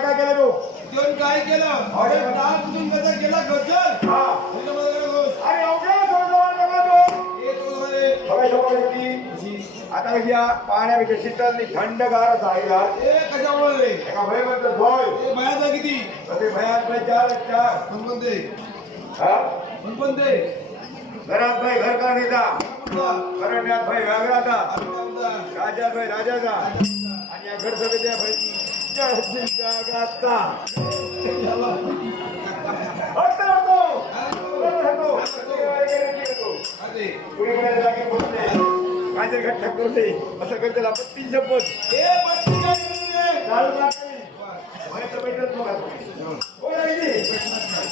काय केलं तू जेवण काय केलं? अरे नाक कुठून कसा गेला गजर? हा अरे आता या पाण्यापेक्षा शीतल थंडगारच आहे ए कशामुळे रे? एका भय म्हणतो भय ए भयाचा किती? ते भयात भय चार पण दे. हा पण दे. घरात भय घर करण्याचा करण्यात भय व्याघ्राचा राजात भय राजाचा आणि या घरसभेच्या भय जागाचा माझ्या घट ठाकूर असं करते आपत्ती शपथ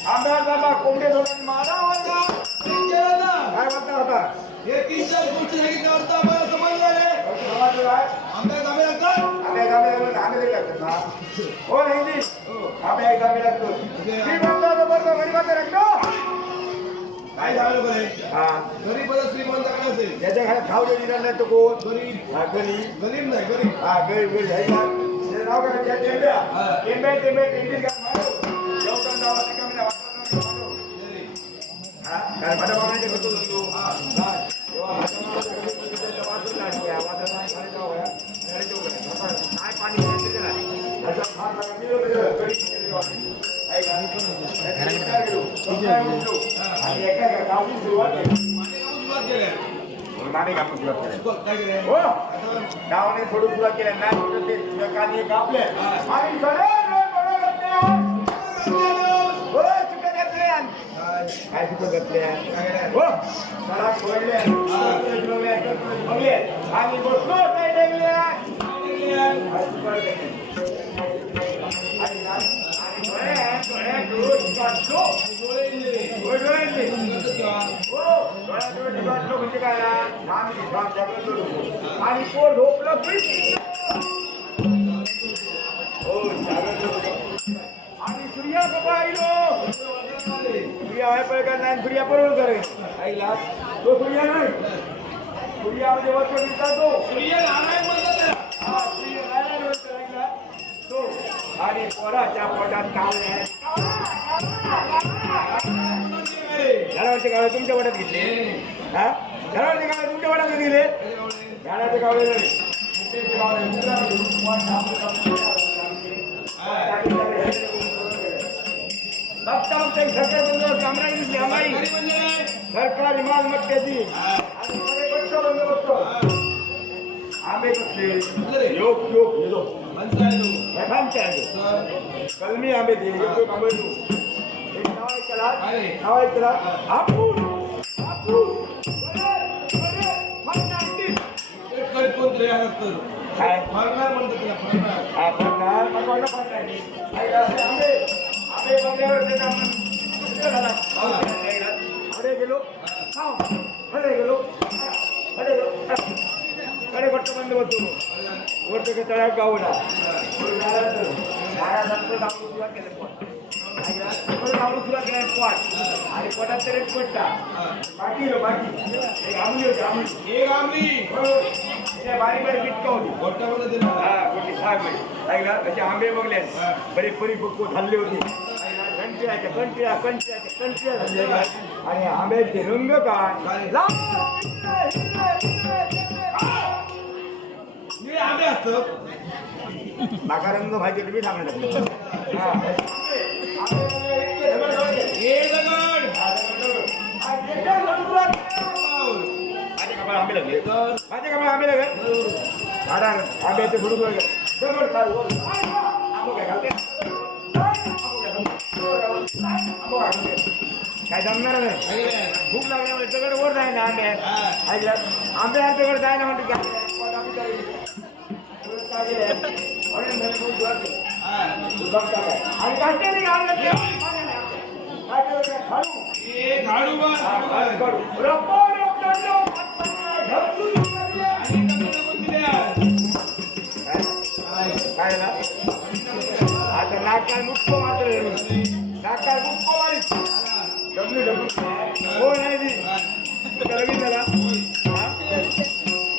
आंबा बाबा कोंबडे धोरण मारा काय म्हणता होता हे 3-4 गोष्टी सांगितल्या होता आम्हाला समजलं रे आंब्या जामे लागतात आम्ही लागतात ना हो नाही आम्ही एक आम्ही लागतो गरीबाचा लागतो काय झालं बरं हा गरीबाचा श्रीमंत काय असेल त्याच्या घरात खाऊ दिला नाही तो कोण गरीब हा गरीब गरीब नाही गरीब हा गरीब आहे का ते नाव काय टेंबे टेंबे का मारो जेवताना नावाचं कमी नाही वाटत हा काय भाडा मागायचं करतो तू हा तेव्हा वाचून नाही वाचत नाही खाली जाऊ काय पाणी असं फार आणि एका गावची सुरुवात माने कापून सुरुवात केली हो गावाने थोडं सुरुवात केल्या नाही ते कानी कापले आणि काय चुकत घातले हो मला सोडले आणि बसलो काय म्हणजे काय आणि तो झोपलं आणि सूर्या बाबा आईलो सूर्या आहे पण का नाही सूर्या बरोबर करे आईला तो सूर्या नाही सूर्या म्हणजे वरती दिसता तो सूर्य नारायण म्हणतात हा सूर्य नारायण म्हणतात आईला तो आणि पोराच्या पोटात कावळे झाडावरचे कावळे तुमच्या पोटात घेतले हा झाडावरचे कावळे तुमच्या पोटात घेतले झाडाचे कावळे बघता बघता एक सरकार बंदोबस्त कामराई दिसली आम्हाई सरकारी मालमत्तेची आणि बंदोबस्त आंबे बसले योग योग येतो कलमी आंबे दे एक नाव ऐकला आपण काय फरणार म्हणतात हा फरणार आंबे बंगल्यावर गेलो कडे घट्ट बंद होतो वरती तळ्यात गावला सुरुवात केला पॉट आणि पोटात तर एक पट्टा बाकी एक आंबली होती बारीक बारीक पिटका होती हा मोठी साग म्हणजे ऐकला तसे आंबे बघले बरे परिपक्व झाले होते कंट्या झाले आणि आंब्याचे रंग काय आंबे असतं नाका रंग भाजी तुम्ही सांगणार आंबे लागले माझे आंबे लागले झाडा आंब्याचे फुडूक वगैरे दगड काय वर आंबो काय घालते आंबो घालते काय जमणार नाही भूक लागल्यामुळे दगड वर जाय ना आंब्यात ऐकलं आंब्या दगड जाय ना म्हणते आणि काटे घाललं काय ना आता नाकाय मुक्को मात्र नाकाय मुक्को मारीत डब्ल्यू डब्ल्यू हो नाही लगेच झाला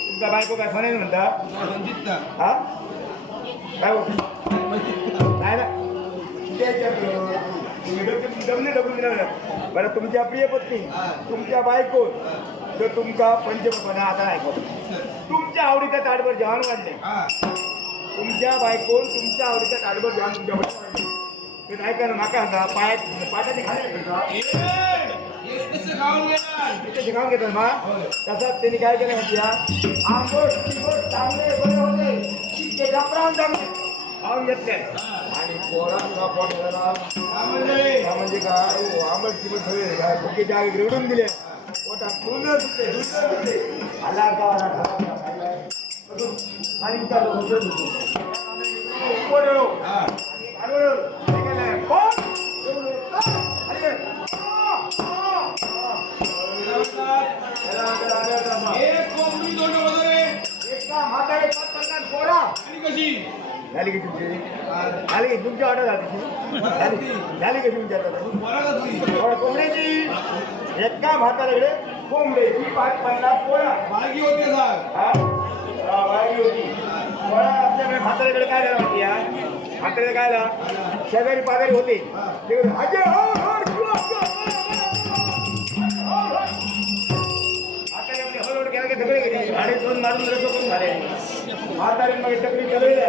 तुमचा बायको काय फणे म्हणता हा काय काय ना बरं तुमच्या प्रिय पत्नी तुमच्या बायको जो तुमका पंचपना आता ऐकतो तुमच्या आवडीचा ताटभर जेवण वाढले तुमच्या बायकोन तुमच्या आवडीचा ताटभर जेवण तुमच्यावर वाढले ते काय करा नाका आता पायाची खाली शिकावून घेतात मा तसंच त्यांनी काय केलं माहिती आंबट चांगले बरे होते खाऊन घेतले आणि पोरांना पोट म्हणजे काय आंबट चिबट सगळे भुके जागे निवडून दिले पोटात पूर्ण सुटले आला झाली की तुमची झाली की तुमच्या ऑर्डर झाली की तुमच्या कोंबड्याची एका भाताकडे कोंबड्याची 5-50 पोळ्या वाळगी होते वाळगी होती पोळा आपल्याकडे भाताकडे काय झाला माहिती या भाताकडे काय झाला शेजारी पाजारी होते सगळे गेले आणि 2 मारून करून झाले म्हातारे मग टकरी चलवली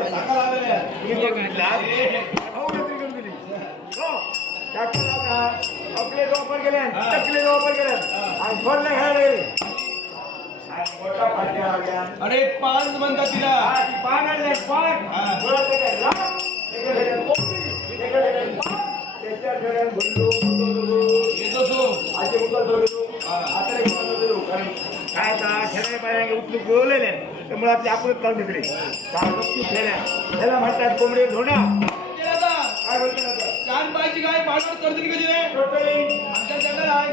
आपले वापर केले टकले वापर केले आणि फरले खेळले अरे पान म्हणतात तिला पान आणले पान काय खेळायला पाहिजे उचलून बोललेले तर मुळात आपणच काढून घेतले त्याला म्हणतात कोंबडी धोंडा काय बोलतो छान पाहिजे काय पाण्यावर करते कशी आमच्या जंगल आहे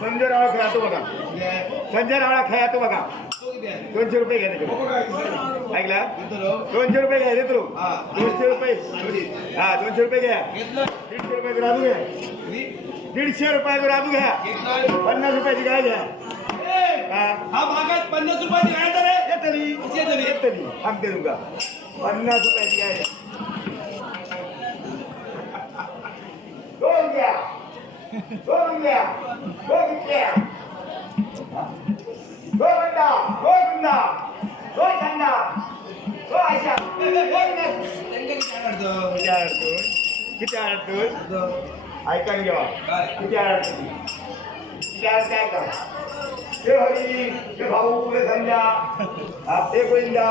संजय रावळा खेळतो बघा संजय रावळा खेळतो बघा 200 रुपये घ्या त्याच्यावर ऐकला 200 रुपये घ्या देतो 200 रुपये हा 200 रुपये घ्या 150 रुपये राजू घ्या 150 रुपये राजू घ्या 50 रुपयाची गाय घ्या हा भागात 50 रुपयाची गाय तर येतली सांगते तुमका 50 रुपयाची गाय दोन घ्या दोन घ्या दोन घ्या दो बंदा दो गुंडा दो झंडा दो आशा किती अडतो ऐका घेवा किती अडतो काय का हे हरी हे भाऊ हे संध्या हे गोविंदा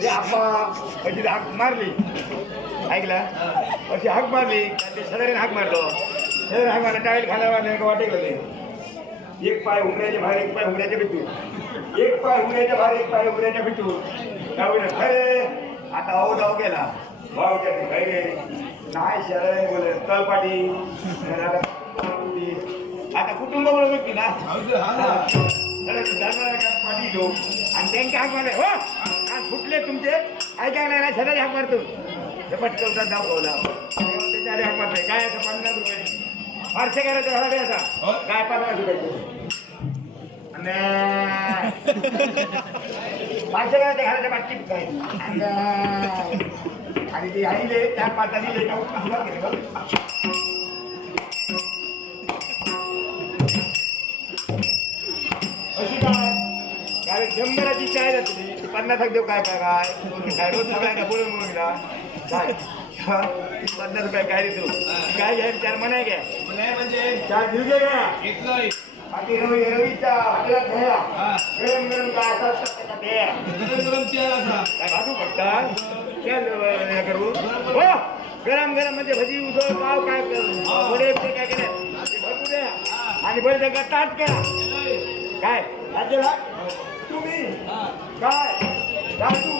हे आप्पा अशी हाक मारली ऐकला अशी हाक मारली ते शेजारीने हाक मारतो शेजारी हाक मारला टाळी खायला नेमकं वाटेल होते एक पाय उमऱ्याच्या बाहेर एक पाय उमऱ्याच्या भितून एक पाय उमऱ्याच्या बाहेर एक पाय उमऱ्याच्या भितून त्यामुळे खरे आता अहो जाऊ गेला भाऊ गेले खरे नाही शहर बोले तलपाटी आता कुटुंब बरोबर की ना पाठी घेऊ आणि त्यांच्या हाक मारले हो फुटले तुमचे ऐका नाही शेजारी हाक मारतो ते पटकवतात दाखवला त्याच्या हाक मारते काय असं 50 रुपये फारसे करायचं घरा द्यायचा काय 50 रुपयाचे फारसे करायचं घराच्या बाटली काय आणि ते आईले त्या पाता दिले अशी काय 100ची चाय जाते 50 देऊ काय काय काय रोज सगळ्यांना बोलून बोलून काय 50 रुपये काय देतो काय घ्या 4 म्हणाय घ्या म्हणजे 4 दिवसे घ्या एक नाही ती रवीचा हॉटेलात घ्यायला हा. गरम गरम काय असं ते गरम चहा असा. काय भाजू बघतात काय करू हो गरम गरम म्हणजे भजी उसळ पाव काय वडे ते काय केलं ते भरपूर द्या आणि बरं सगळं ताट करा काय राज्याला तुम्ही काय राजू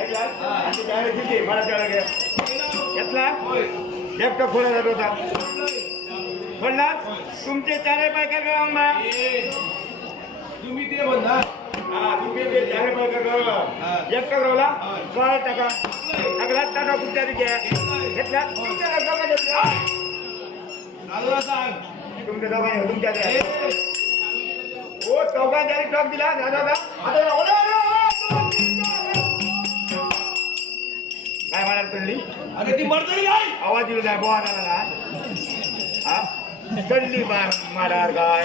ऐकला आणि त्यावेळेस किती मला त्याला घेतला एकटा खोला जात होता खोलला तुमचे चारे पाय काय करा तुम्ही ते म्हणा. हा तुम्ही ते चारे पाय काय एकटा रोला 12 टका टाकला टाका कुठच्या घ्या घेतला तुमच्या नागरा सांग. तुमच्या दोघांनी तुमच्या हो चौघांच्या टॉप दिला दादा काय म्हणाल चढली अरे ती मर्दनी आहे. आवाज दिला नाही बोहा झाला हा चढली मारार काय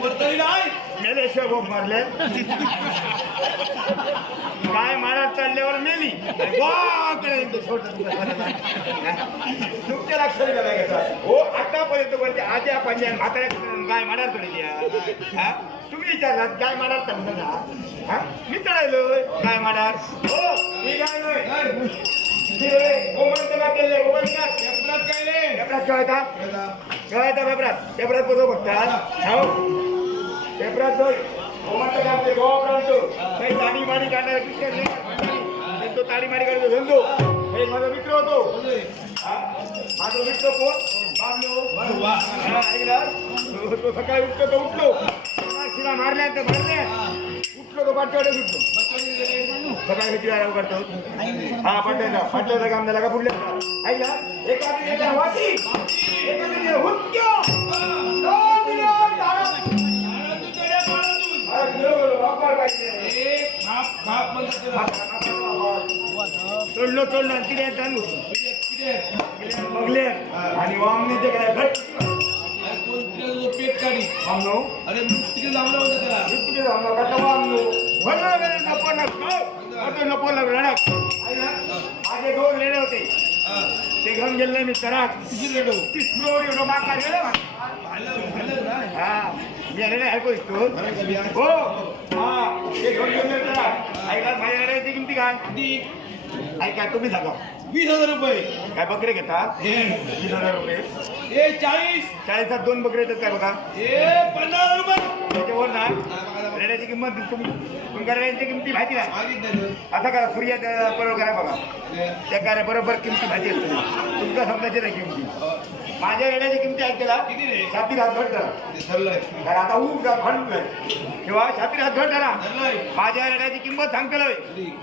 मर्दनी आहे. मेल्याशिवाय भोग मारले काय मारार चढल्यावर मेली तुमच्या लक्षात गेला हो आतापर्यंत बोलते आज्या पंजा म्हाताऱ्या काय मारार चढली हा तुम्ही विचारलात काय मारार चढलं ना हा मी चढायलो काय मारार हो मी काय नाही पेपरात बघतो बघतात पेपरात काही ताडी माडी काढणार तो ताडी माडी काढतो धंदो काही माझा मित्र होतो माझा मित्र कोण बाबलो ऐकला तो सकाळी उठतो तो उठलो शिला मारल्या तर मारले उठलो तो पाठवडे उठलो सकाळी किती वेळा करतो हा पाठवायचा काम झाला का पुढल्या ऐकला एका वाटी एका हुक्क्यो चढलो तिथे बघले आणि वामनेचे काय घट पेट काढी. वामनो अरे तिकडे लावलं होतं त्याला. तिथे जाऊ नका वामनो नको नको रडक माझे 2 लेणे होते ते घेऊन गेले मी करात तिसरो माका गेलं हा मी आलेले ऐकू इच्छो हो हा ते घेऊन गेले ऐका माझ्या रेड्याची किमती काय ऐका तुम्ही सांगा 20,000 रुपये. काय बकरे घेता 20,000 रुपये 40ात 2 बकरे येतात काय बघा 50,000 रुपये. त्याच्यावर ना रेड्याची किंमत तुमच्या रेड्याची किमती माहिती नाही आता करा सूर्यात बरोबर करा बघा त्या काय बरोबर किमती माहिती असते तुमच्या समजायची नाही किमती माझ्या रेड्याची किमती ऐकला छाती हात घट करा कारण आता फंड किंवा छाती हात घट करा माझ्या रेड्याची किंमत सांगतोय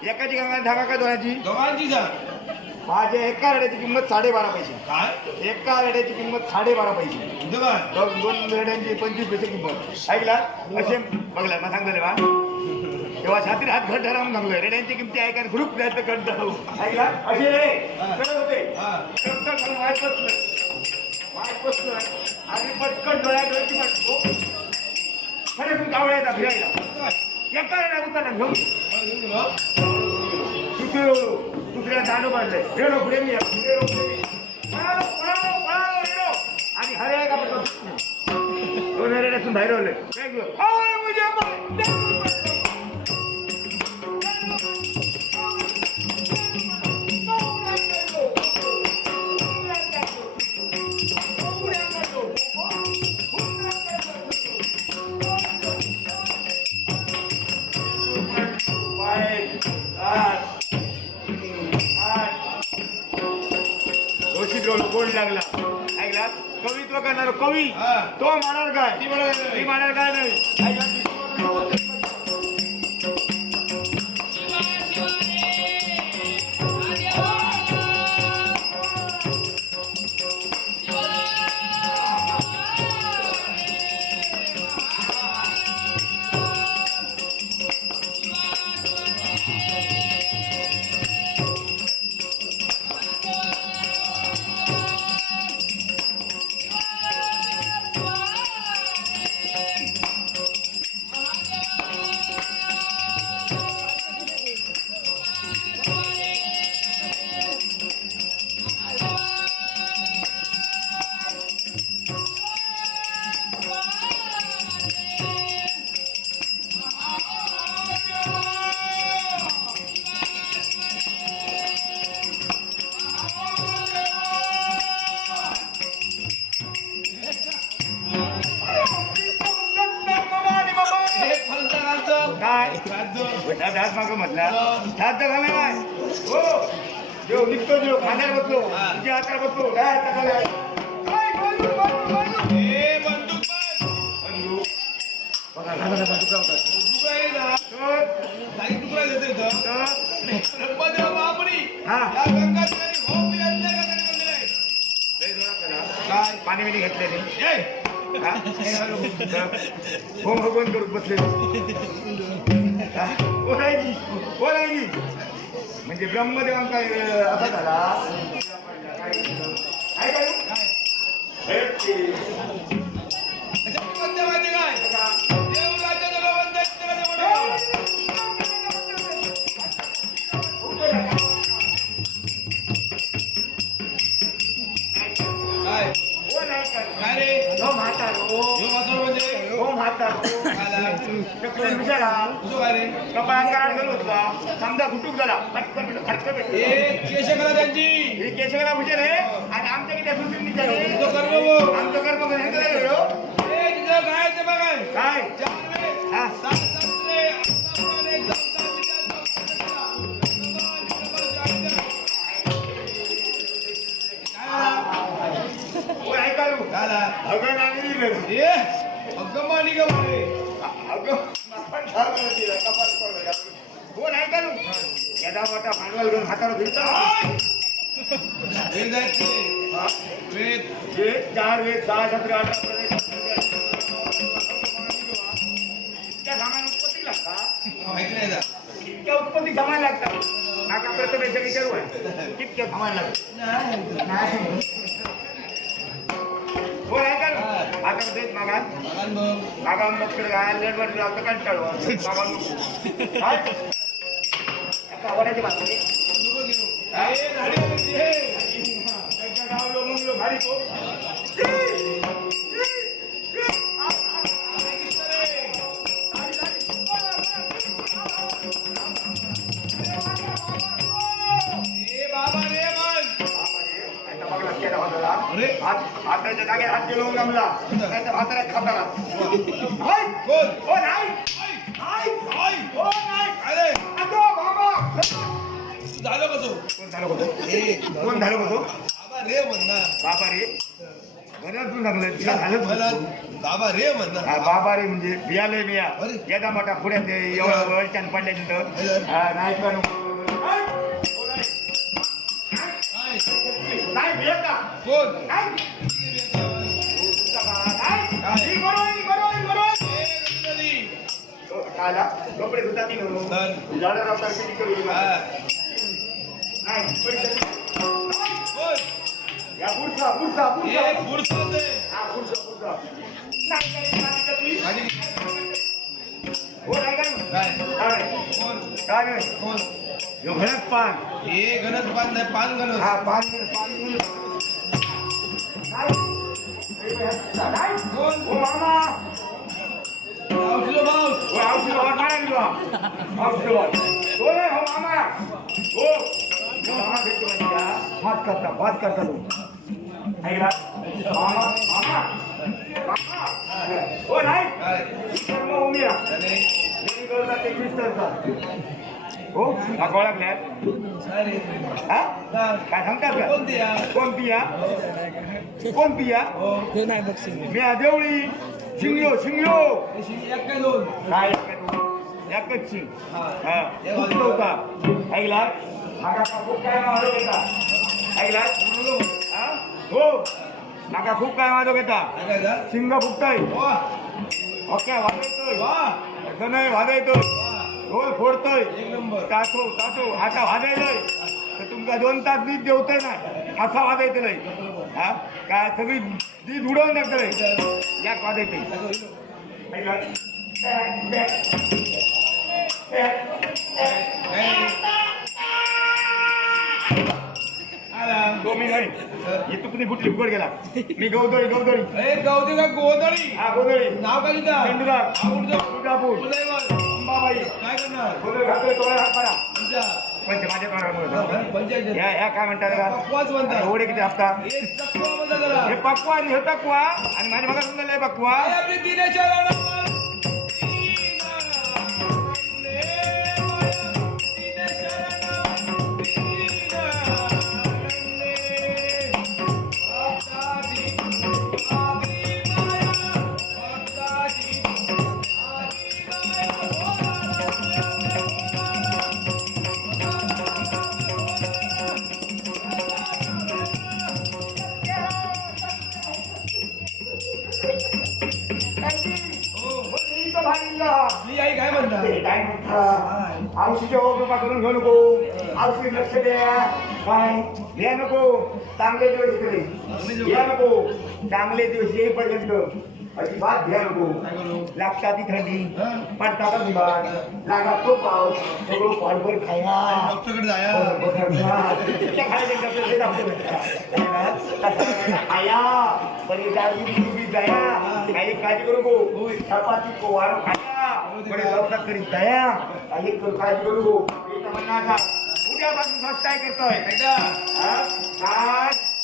एकाची गंगा सांगा का दोनाची दोघांची जा. माझ्या एका रेड्याची किंमत 12.5 पैसे काय एका रेड्याची किंमत 12.5 पैसे दोघां 2 रेड्यांची 25 पैसे किंमत ऐकला असे बघला ना सांगतले बा तेव्हा छातीत हात घट धरा म्हणून सांगतोय रेड्यांची किमती ऐका ग्रुप जायचं घट धरू ऐकला असे रे करत होते वाट बसलोय आणि पटकन डोळ्याची पटतो खरे तू कावळ्याचा फिरायला एका रेड्या उतरला घेऊन दुसऱ्या दांडू बांधले रेडो पुढे मी आणि हरे का 2 रेड्यातून बाहेर होले कोण लागला ऐकला कवित्व करणार कवी तो म्हणाल काय ती म्हणाल काय नाही ऐकला काय श्राद्ध. दास मागं म्हटला श्राद्ध घालणार काय हो देव निघतो देव खांद्यावर बसलो तुझ्या हातावर बसलो काय हातात घालाय? काय बंदूक, बंदूक, बंदूक. ए बंदूक पण. बंदूक. बघा झालं ना बंदूक लावतात. बंदूक आहे ना. तर, जागी तुकडा देतो इथं. तर, ब्रह्मदेव महाबली. हा. या गंगाधरी होम यज्ञ करणारे मंदिर आहे. लय जोरात करा. काय? पाणी बिणी घेतलेले ए, हा? होम भगवान करत बसले बोलायची बोलायची म्हणजे ब्रह्मदेवांचा असा झाला काय केलं? काय करू? काय? हे ते. त्याच्यात कोणत्या माहिती काय? देव राज्याचं गवंत आहे, त्याला म्हणा. काय? हो नाही कर. काय रे? हो म्हातारो. ह्यो म्हातारा म्हणजे? हो म्हातारो. काय? चक्कर विचारा. तुझं काय रे? कपाळात काढ गेलो होता समजा घुटूक झाला फटकन भेटलं. ए, केश करा त्यांची. हे केशवला विचार आहे आणि आमच्या किती सुशील विचार आहे तुझं कर्म बघ. आमचं कर्म ह्यांचं नाही हो. ए, तुझं काय ते बघाय. काय चार वेळ. हा. सात शास्त्रे, अष्टावधाने, चौथा विद्या, चौथा कथा. नमः चाळीस. काय झाला? कोण ऐकायला काय झाला? अगं नाही दिलं. ए, अगं मानी गं म्हणे. अगं आपण ठार करून दिलं. कपाळ पडलं यातून. कोण ऐकायला यदा मोठा भांडवल घेऊन हातावर फिरतो वेद आहेत ते. वेद. एक चार वेद 6 17 18 इतक्या सामान उत्पत्ती लागतात माहिती नाही का? इतक्या उत्पत्ती सामान लागतात काका प्रथमेश विचारू आहे कितक्या सामान लागतात नाही कोण ऐकायला आता देत मागा बघान बघ. मागा मग काय लेडवर लागतं कंटाळू मागा काय आवडायची बातमी नको घेऊ. ए, झाडी आली हे. गावलो मुंगलो भारी तो ए, बाबा रे म्हण. अरे. हाताच्या जागेत हात गेलो गमला त्याच्या हाताला खाताला कोण? हो नाही आई, आई. हो नाही काय रे? अगो बाबा झालं कसं? कोण झालं होतं ए, कोण झालं होतं बाबा रे म्हण ना. बाबा रे घरातून लागलं तिला झालं मला होतं. बाबा रे म्हण ना. हा, बाबा रे म्हणजे बियालय बिया अरे. येदा मोठा पुढ्यात एवढं वळच्यान पडल्या तिथं हा, नाही पण काय? नाही बिया का कोण? नाही काय? ही बरोबर ही बरोबर ही बरोबर ए, गंगाधरी. काला कपडे धुता ती नो चल. झाडं राबता किती करू हा. नाही पैसे कोण? या पुढचा पुढचा पुढचा ए, फुरसत आहे. हा पुढचा पुढचा नाही काही माझी. हो नाही काय काय? काय कोण? काय नाही कोण? यो घरात पान ए, गणस पान नाही, पान गणस. हा पान पान नाही कोण? हो मामा औषधं भाऊ. हो औषध काय दिलो औषध हो रे हो मामा हो मामा भेटतो पाच करता तू ऐकला मामा मामा मामा हो नाही काय? सर्व उमिया त्याने. जेणे करतात ते क्रिस्टलचा हो हा गोळ्या काय रे? हा काय? काय सांगतात का कोणती या? कोणती या कोणती या हो. मी देवळी शिंगलो शिंगलो ए, शिंगी एक काय दोन? काय एकच शिंग हा. हा खूप होता ऐकला मागा खूप काय माझं घेता ऐकला हा हो मागा खूप काय माझं घेता काय काय का? शिंग फुकताय वा. ओके वाजवतोय वा. असं नाही वाजवतोय वा. ढोल फोडतोय एक नंबर. तासो तासो आता वाजायलोय तर तुमका 2 तास नीट जेवतोय ना असा वाजायचंय हा काय सगळी नीट उडवून टाकतोय याक वाजायचंय ऐकला आला. तो मी नाही ही तुकनी फुटली फुकट गेला मी गवदळी गवदळी ए, गावठी का गोधडी? हा गोदळी नाव काय तिथं? पेंडुराग आवड जाऊ. तुळजापूर तुळजापूर. अंबाबाई काय करणार? गोदळी घातले तोळा हात पाडा तुमच्या. पंच माझ्या तोंडामुळे पंचायत. या काय म्हणतात का पक्वाच म्हणतात. एवढे किती हप्ता ए, चकवा म्हणतात त्याला. हे पक्वा आणि हे तक्वा आणि माझ्या भागात समजा लय पक्वा ए, आपली दिनेच्या रानावर. म्हणता ते काय म्हणता औषधी उपमा करून घेऊ नको औषधी लक्ष द्या काय घ्या नको चांगले दिवस इकडे घ्या नको चांगले दिवस येईपर्यंत अजिबात घ्या नको लागतात ती थंडी पडतात विमान लागत तो पाऊस सगळं पाठभर खाया डॉक्टरकडे जाया खाया बरी जाया काही काळजी करू नको चपाती पोवार खाया बरे लवकर करीत जाया काही काळजी करू नको म्हणणार उद्यापासून स्वस्त काय करतोय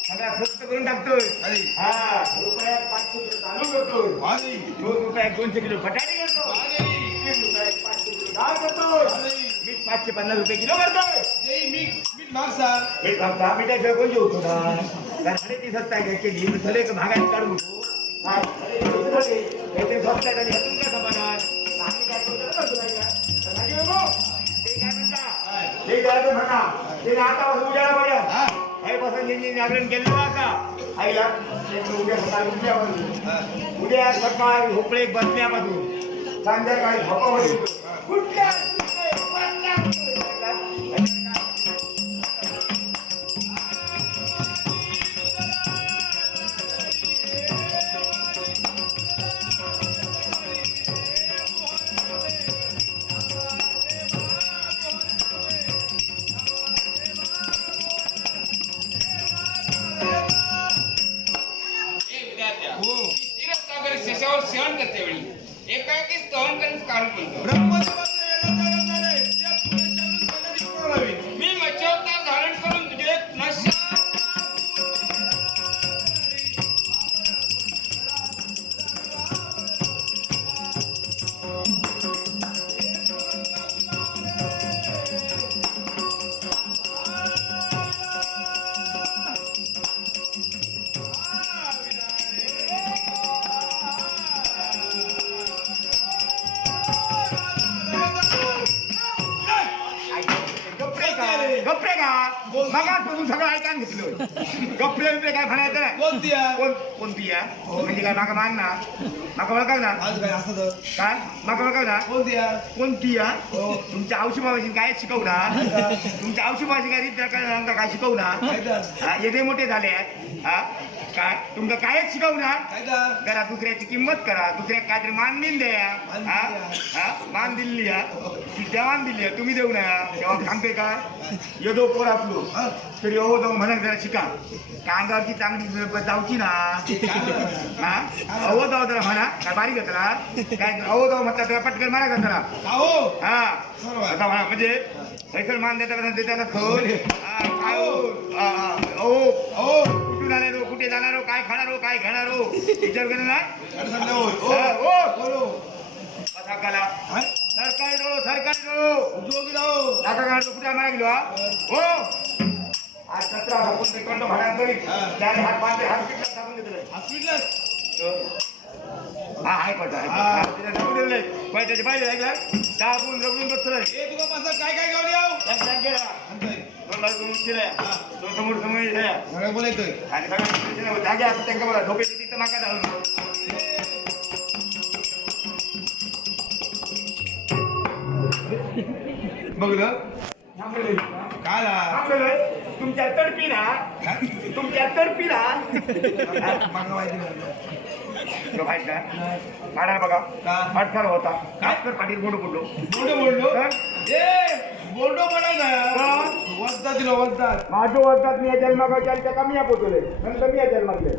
सगळ्या स्वस्त करून टाकतोय हा रुपयात 500 किलो तांदूळ करतोय 2 रुपयात 200 किलो बटाटे करतो 3 रुपयात 500 किलो डाळ करतोय मीठ 550 रुपये किलो करतोय मीठ मागसा मीठ मागसा मिठाशिवाय कोण जेवतो ना कारण ती स्वस्त आहे केली थोडे भागात काढू नको काहीतरी स्वस्त आहे आणि ह्यातून काय समाधान आम्ही काय करतो ते काय म्हणता ते काय म्हणा ते आता उद्याला पाहिजे आईपासून ज्यांनी जागरण केलं ना का आईला उद्या सकाळी उद्या सकाळी भोपळे बसण्यापासून संध्याकाळी झोपावर कुठल्या शशावर सहन करते वेळी एकाएकी स्तवन करण्याचं कारण म्हणतो मी मच्छवता धारण करून तुझे नशा गप्रे का मगापासून सगळं ऐकायला घेतलं गप्रे बिप्रे काय म्हणायचं नाही कोणती या म्हणजे काय माका मान ना माका ओळखा ना काय माका ओळखा ना कोणती या तुमच्या औषधी बाबाशी काय शिकवणार तुमच्या औषधी बाबाशी काय काय शिकवणार येथे मोठे झाले काय तुमचं कायच शिकवणार करा दुसऱ्याची किंमत करा दुसऱ्या काहीतरी मान दिल द्या मान दिली देवान दिली तुम्ही देऊ नया तेव्हा सांगते का येदो पोर असलो तरी अहो जाऊ म्हणा जरा शिका कांगावरची चांगली जाऊची ना अहो जाऊ जरा म्हणा काय बारीक घेतला काय अहो जाऊ म्हटलं त्याला पटकन मारा घेतला हा आता म्हणा म्हणजे पैसे मान देताना खोल कुठून आले रो कुठे जाणार हो काय खाणार हो काय घेणार हो विचार केला ना सरकारी डोळो आता काय कुठे मारा गेलो हो आज 17 कंट भाड्यात करीत त्याने हात बांधले हॉस्पिटल टाकून घेतलं हा हाय पडला पैशाचे पाहिजे ऐकला दाबून रगडून बसलं काय काय गावली गेला समोर बोलायचोय आणि सगळं जागे असं त्यांना बघा झोपे तिथं माका जाऊन बघलं काय तुमच्या तडपीला माहित बघा अडथळ होता डॉक्टर पाटील बोलू बोललो बोललो म्हणा ना वजतात दिलो वजतात माझं वजतात मी जन्माच्या कमी पोचवले नंतर मी जन्मातले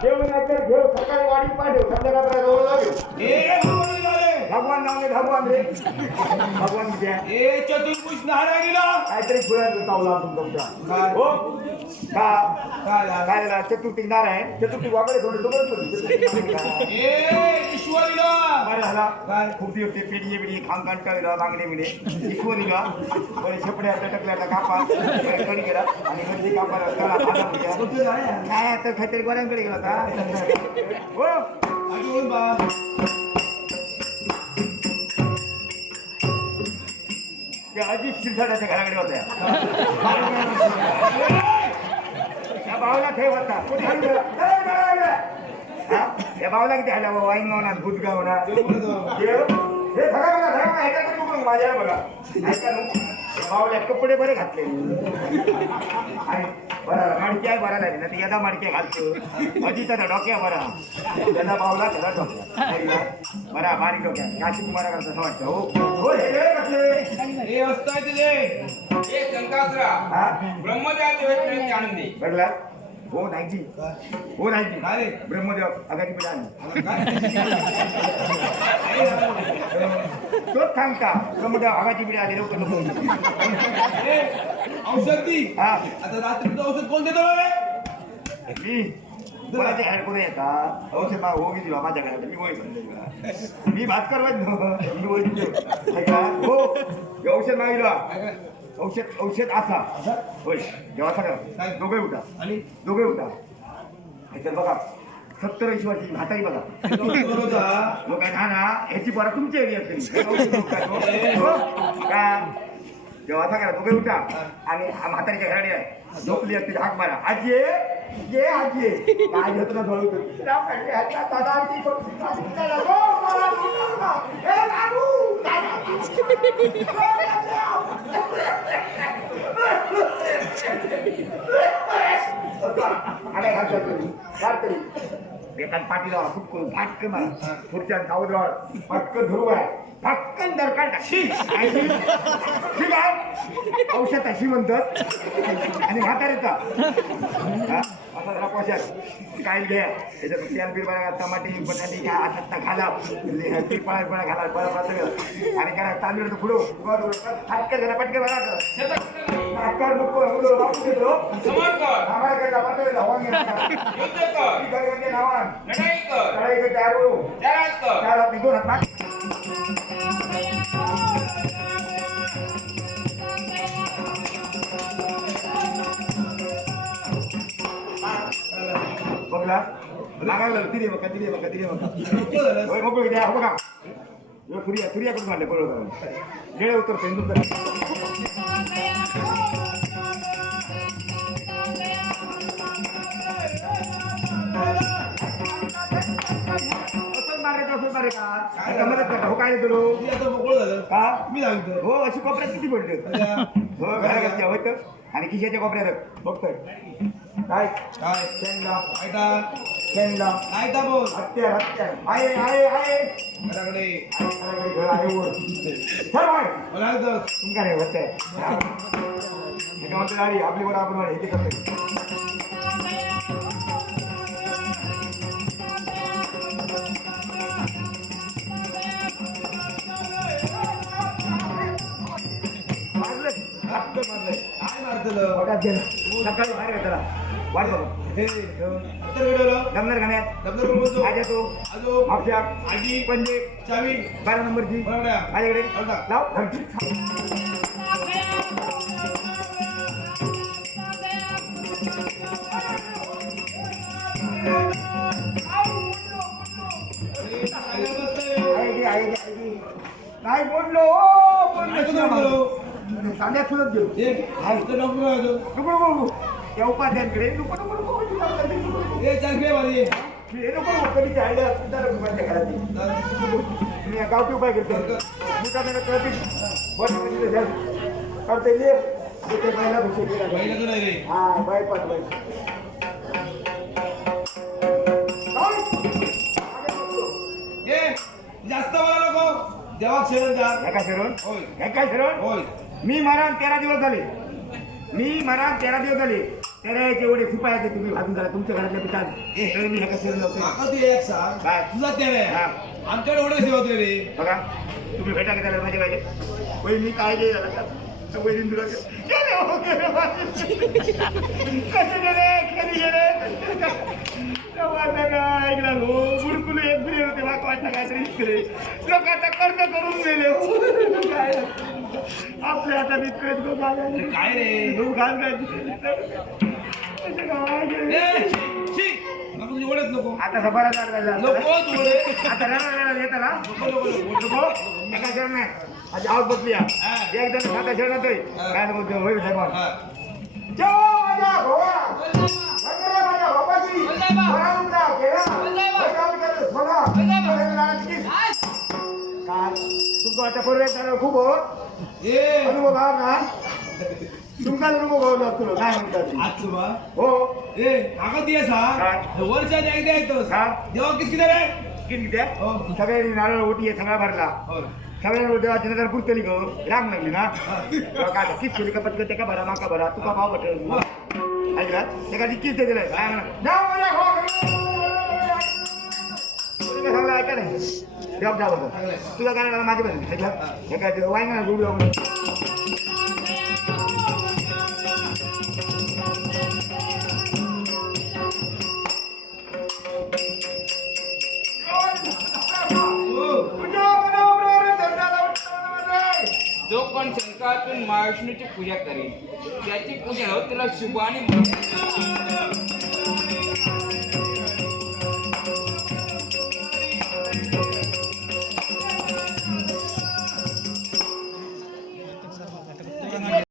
घेऊ नंतर घेऊ सकाळी वाडी पाठव संध्याकाळी भगवान नाव भगवान रे भगवान द्या चतुर्भुज नारायणीला काहीतरी फुलांचा चावला तुमचा हो काय चतुर्थी नारायण चतुर्थी वाकडे थोडे ईश्वरीला बरं झाला काय खूप दिवस ते पिढी बिडी खांग कंटाळला बांगडे बिडे ईश्वरीला बरे छपड्या टकल्याचा कापा कडी गेला आणि कधी कापाला काय आता काहीतरी गोऱ्यांकडे गेला होता हो त्या अजित शिरसाटाच्या घराकडे होत्या या भावाला ठेव होता या भावाला किती आला वाईन गावना भूत गावना देव हे धरा ह्याच्याकडे तू माझ्या बघा ऐका बावल्या कपडे बरे घातले आणि बरं माडकी आहे बरा झाली ना ती यदा माडकी घालतो अजी त्याचा डोक्या बरा त्याचा बावला त्याला डोक्या बरा बारीक डोक्या काशी कुमारा करता असं वाटतं हो हे घातले हे असताय तुझे हे संकासरा हा ब्रह्मदेवाचे वेद आणून दे. बघला हो नाही हो नाही काय रे? ब्रह्मदेव अगाची पिढा तोच सांगता ब्रह्मदेव अगाची पिढी आली लवकर लवकर ए, औषध दी हा आता रात्रीचं औषध कोण देतो रे? मी कोणाच्या ऍड कोणी येता औषध मा हो दिला माझ्या घरात मी वय म्हणलं मी भास्कर वाज मी वय दिलो ऐका हो हे औषध मागितलं औषध असा होय जेव्हा सगळं दोघे उठा आणि दोघे उठा ह्याच्यात बघा 70-80 वर्षाची म्हातारी बघा लोक हा ना ह्याची बरा तुमची एरिया का जेव्हा सगळ्या दोघे उठा आणि म्हातारीच्या घराडी आहे झोपली असते हाक मारा आजी ये आजी माझी होतं ना झोळू एका पाठीला फुटकून फाटकन मारा पुढच्या सावधान पटकन धरू आहे पटकन दरकार ठीक आहे औषध अशी म्हणतात आणि म्हातारीचा आता जरा पोशाख काय घ्या त्याच्यात तेल बी बघा टमाटे बटाटे घ्या आता घाला तिरपाळा घाला बरं आणि काय तांदूळ पुढं फाटकन जरा पटकन बघा समोर कर, युद्ध कर, लढाई कर, जरात कर. बघला लागायला तिरे बघा होय मोकळी द्या हो बघा सूर्या करून मारले बरोबर गेळे उतरतो असं मारे का मदत करता हो काय तुलो मी आता मोकळं झालं का मी सांगतो हो अशी कोपऱ्यात किती पडले हो घराघरच्या होत आणि खिशाच्या कोपऱ्यात बघतोय काय काय शेंगला आयटा आयटा बोल हत्यार आहे घराकडे तुमका मला नाही होत गाडी आपली बरं आपण हे करतो काय मारतलं सकाळी बाहेर त्याला वाट बघ हे उत्तर घडवलं दमदार खाण्यात डबल बोलतो आज येतो आजो मागच्या आजी पंजे चावी 12 नंबरची बरोबर माझ्याकडे लावता. लाव नाही बोललो सांगण्यात सुद्धा देऊ नको नको त्या उपाध्यांकडे नको नको हे नको कधीची आयडिया सुद्धा रुपयाच्या घराची मी गावठी उपाय करतो करता येईल ते पहिला भुसे हा बाय पाच बाय जास्त बोला नको देवा शरण द्या काय शरण होय काय काय शरण होय मी महाराज 13 दिवस झाले तेरा जेवढे सुपाय आहेत तुम्ही भाजून झाला तुमच्या घरातल्या पिठात हे मी ह्या शरण लावतो माका ते एक सांग काय? तुझा तेरे हा. आमच्याकडे एवढे सेवा होते रे बघा तुम्ही भेटा घेताला माझे पाहिजे होय मी काय गेले झाला का वैदिन तुला गेले हो गेले कसे गेले कधी गेले ऐकला हो बुडकुल एक बुडे होते वाक वाटलं काहीतरी इकडे लोक आता कर्ज करून गेले हो काय आपल्या आता मित्र गो अरे काय रे लोक घाल एवढेच नको आता सभाला झाला नको तू रे आता राहणार येता ना नको एका जण नाही आज आवाज बसली एक जण खाता शरणात काय बोलतो होईल साहेब हा माझ्या बाबाजी काय तुमका आता परत खूप हो ए अनुभव आला ना तुमचा अनुभव लागतो काय म्हणतात आज बा हो ए काका दिवस काय? हा वर्षात एकदा येतोस हा. देवा किती रे किती द्या हो सगळ्यांनी नारळ ओटी आहे सगळा भरला हो सगळ्यांना देवाची नजर पुरतली ग रांग लागली ना तेव्हा काय किस केली का पटकन ते का भरा माका भरा तुका भाव बटल ऐकला ते का किस ते दिलंय काय म्हणा जाऊ माझ्या सांगला ऐका नाही जॉब जाऊ तुला काय माझी बस ऐकलं हे काय वाय ना गुरु जो कोण शंकातून महाविष्णूची पूजा करेल त्याची पूजा हो त्याला शुभ आणि मंगल.